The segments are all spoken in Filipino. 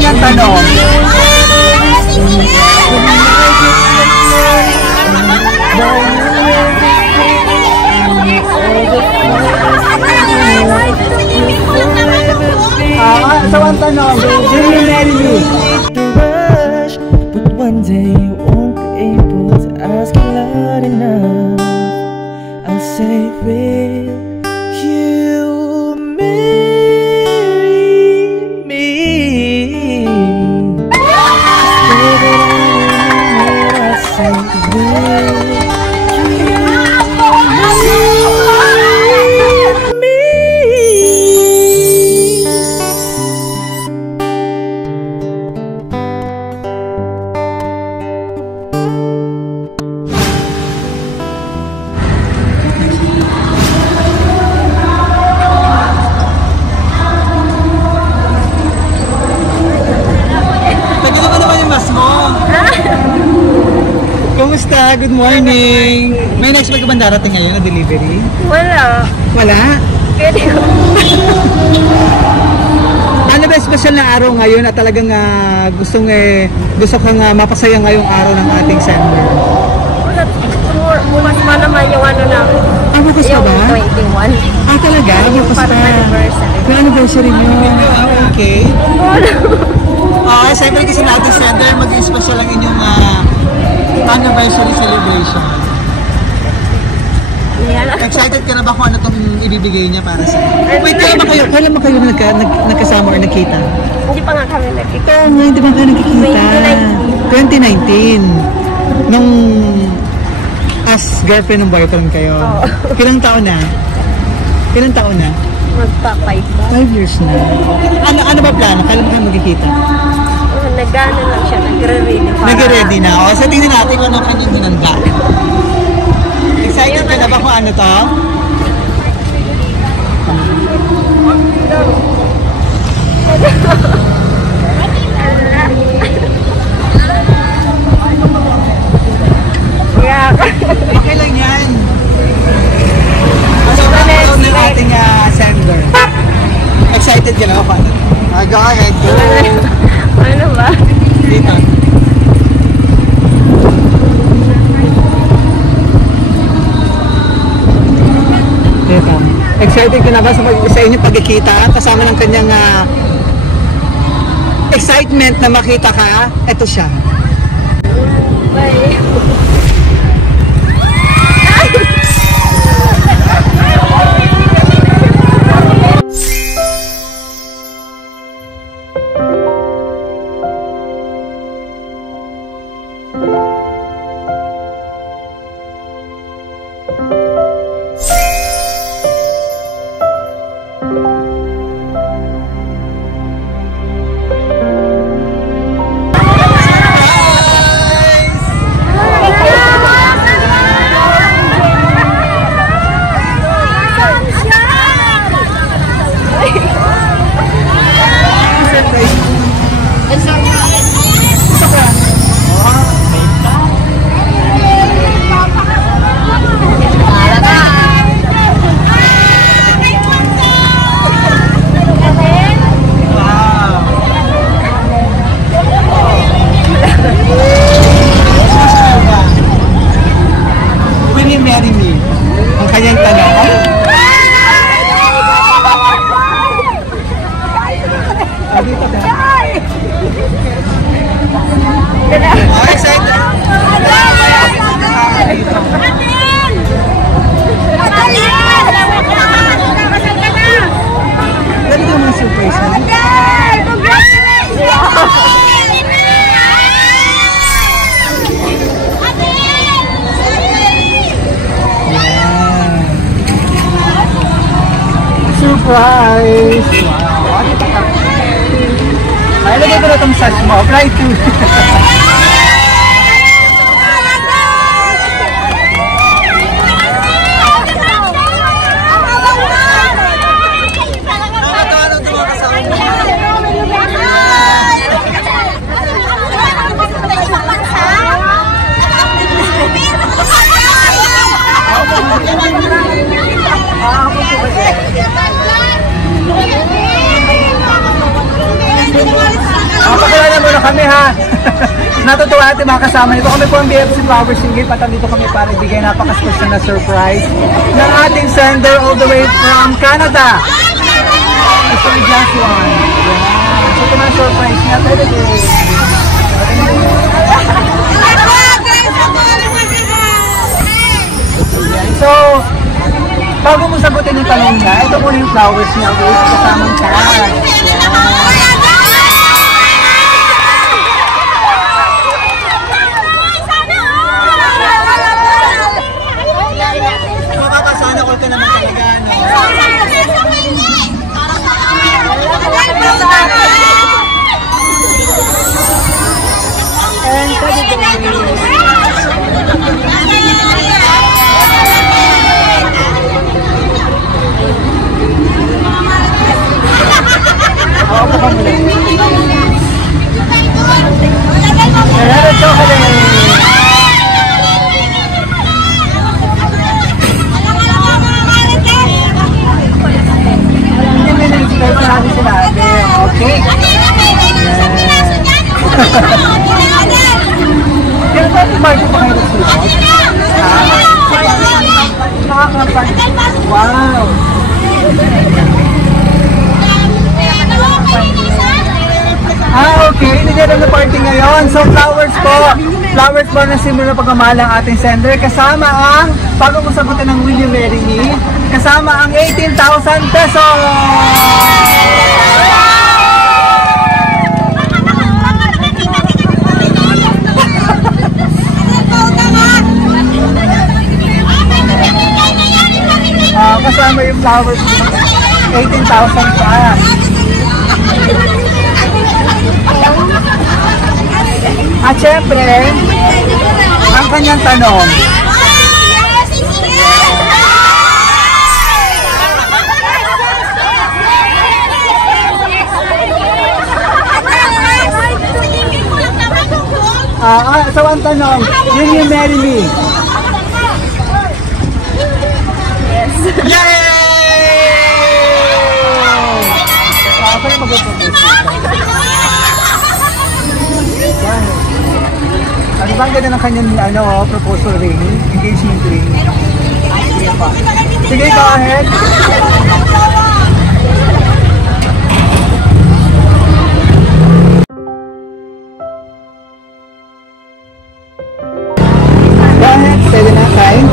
kanyang tanong. So ang tanong, will you marry me? But one day you won't be able to ask loud enough. I'll say, will you marry me? Baby, I say, will you marry me? Kumusta? Good morning! May na-expect ka ba darating ngayon na delivery? Wala. Wala? Pwede ko. Ano ba special na araw ngayon at talagang gusto kang mapasaya ngayong araw ng ating sender? Bukas pa naman yung ano namin. Bukas pa ba? Yung 21. Talaga? Bukas pa? Anniversary. Yung anniversary nyo? Okay. Siyempre kasi na ating sender, mag-special ang inyong anniversary celebration. Excited ka na ba kung ano itong ibibigay niya para sa Wait, kailan ba kayo nagkasama or nagkita? Hindi pa nga kami nagkita. Oo nga, hindi ba kayo nagkikita? 2019. Nung as girlfriend ng boyfriend kayo. Oo. Ilang taon na? Magpa-5 ba? 5 years na. Ano ba plano? Kailan ba kayo magkikita? Nag-ano lang siya, nagre-ready. Nag-ready na. O, so tingnan natin kung ano kanyang hinanda. Excited ka na ba kung ano to? Okay lang yan. Ano ba ang ng ating sender? Excited ka na ba kung ano? Go ahead, go. Ano ba? Dito. Dito. Excited ka na ba sa inyong pagkikita kasama ng kanyang excitement na makita ka? Ito siya. Bye. Surprise! Wow! Ay, lagay ko na itong sash mo. Apply to. kami ha. Natutuwa natin mga kasama nito. Kami po ang BFC Flowers Singit at andito kami para ibigay napaka-special na surprise ng ating sender all the way from Canada. Ito yung just one. Yeah. So ito na surprise niya. So, bago mo sagutin yung tanong niya, ito muna yung flowers niya. Okay, kasamang card. Makakasana ko ka naman talaga, no? And wow! Okay. Hindi na party ngayon. So, flowers po. Flowers po na simbolo ng pagmamahal ng ating sender. Kasama ang, bago mo sagutin ng Will You Marry Me, kasama ang 18,000 pesos! Kasama yung flowers, 18,000 pa. At syempre, ang kanyang tanong. So ang tanong, will you marry me? Yay! Ako yung mag-propose. Ano ba ang ganda ng kanyang proposal ring? Engagement ring? Sige, go ahead. Go ahead, pwede na, kain.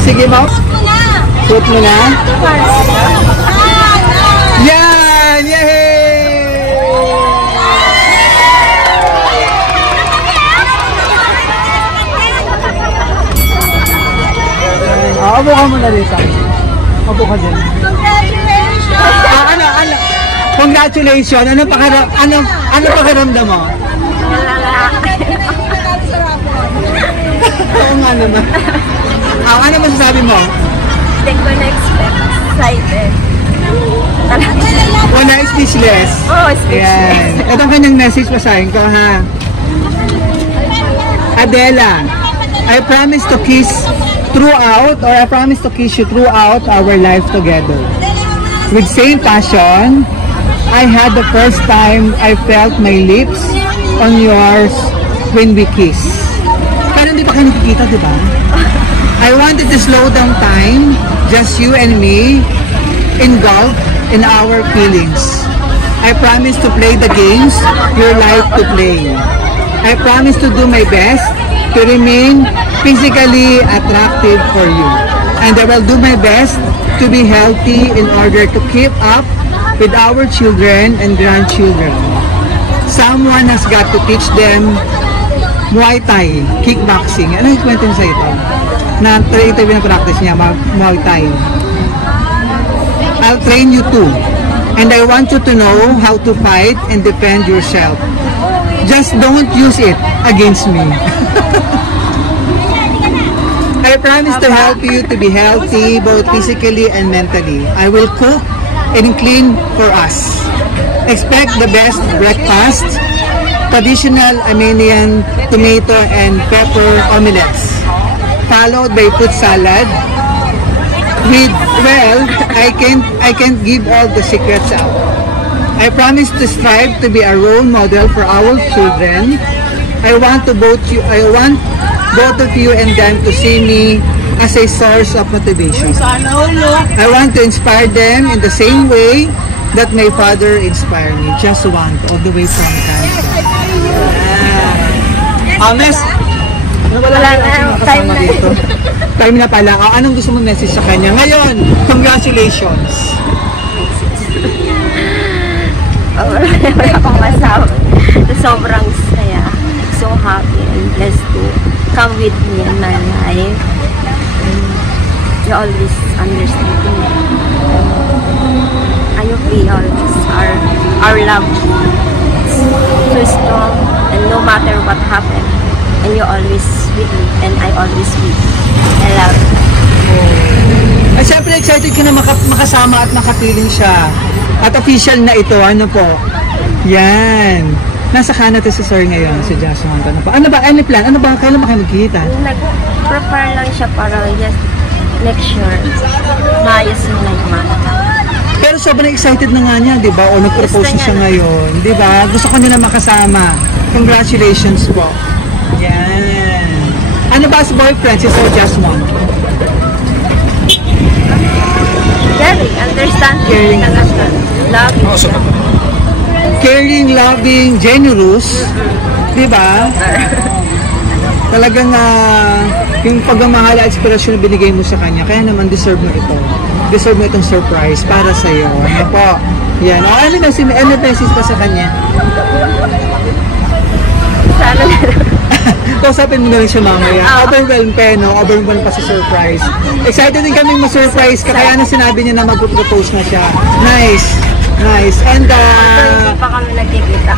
Sige mo. Shoot mo na. Yan! Yay! Abo ka muna, Lisa. Abo ka din. Ano? Congratulations! Ano pakiramdam mo? Oo nga naman. Ano masasabi mo? Hindi ko na-expect. Excited. Wala, speechless. Oh, speechless. Ayan. Itong kanyang message, basahin ko ha. Adela, I promise to kiss you throughout our life together. With same passion, I had the first time I felt my lips on yours when we kiss. Pero hindi pa kayo nakikita, di ba? I wanted to slow down time, just you and me, engulfed in our feelings. I promise to play the games you like to play. I promise to do my best to remain physically attractive for you. And I will do my best to be healthy in order to keep up with our children and grandchildren. Someone has got to teach them Muay Thai, kickboxing. Ano yung kwento niya sa ito? Ito yung practice niya, Muay Thai. I'll train you too. And I want you to know how to fight and defend yourself. Just don't use it against me. I promise to help you to be healthy, both physically and mentally. I will cook and clean for us. Expect the best breakfast, traditional Armenian tomato and pepper omelets, followed by fruit salad. I can't give all the secrets out. I promise to strive to be a role model for our children. I want both of you and them to see me as a source of motivation. I want to inspire them in the same way that my father inspired me. Just want, all the way from Canada. Miss, wala na time na. dito. Time na pala. Anong gusto mo message sa kanya? Ngayon, congratulations! Wala akong masabi. Sobrang saya. So happy and blessed to come with me in my life. You always understand me. I hope we always our love is so strong, and no matter what happened, and you always with me, and I always with you. I love you. At syempre excited ka na makasama at makapiling siya. At official na ito, ano po? Yan. Nasa Canada si Sir ngayon, si Jasmine. Ano pa? Ano ba? Any plan? Ano ba? Kailan ba kayo magkikita? Nag-prepare lang siya para just next year. Maayos na yung mga. Pero sobrang excited na nga niya, di ba? O nag-propose na siya ngayon, di ba? Gusto ko niya na makasama. Congratulations po. Yan. Ano ba si boyfriend, si Sir Jasmine? Very understanding. Loving siya. Caring, loving, generous, di ba? Talagang yung pagmamahal at inspirasyon na binigay mo sa kanya, kaya naman deserve mo ito. Deserve mo itong surprise para sa iyo. Ano po? Yan. O, ano message pa sa kanya? Sana na lang. Kausapin mo na rin siya mamaya. Overwhelmed pa, no? Overwhelmed pa sa surprise. Excited din kaming ma-surprise ka, kaya na sinabi niya na mag-propose na siya. Nice. Nice. And, Hindi pa kami nagkikita.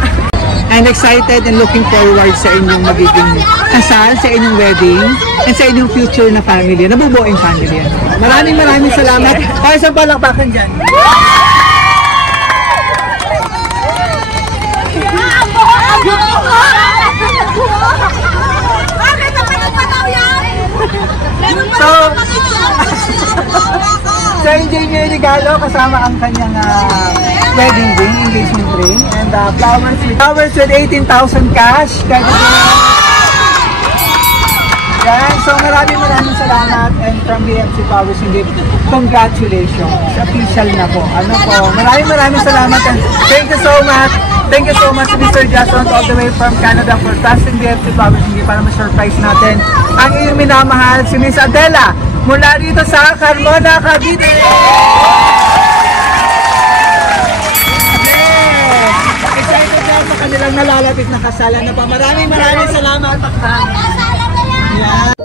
I'm excited and looking forward sa inyong magiging kasal, sa inyong wedding, and sa inyong future na family, nabubuoing family. Maraming salamat. Para sa palakpakan dyan. So, sa enjoy niyo yung regalo kasama ang kanyang wedding ring, engagement ring, and flowers with 18,000 cash. Yan. So maraming salamat, and from BFC Powers and Gift, congratulations. Official na po. Ano po? Maraming salamat, and thank you so much. Thank you so much Mr. Jason all the way from Canada for trusting BFC Powers and Gift para ma-surprise natin ang iyong minamahal si Miss Adela mula dito sa Carmona, Cavite. Excited na sa kanilang nalalapit na kasalan na pa. Maraming salamat. Yan.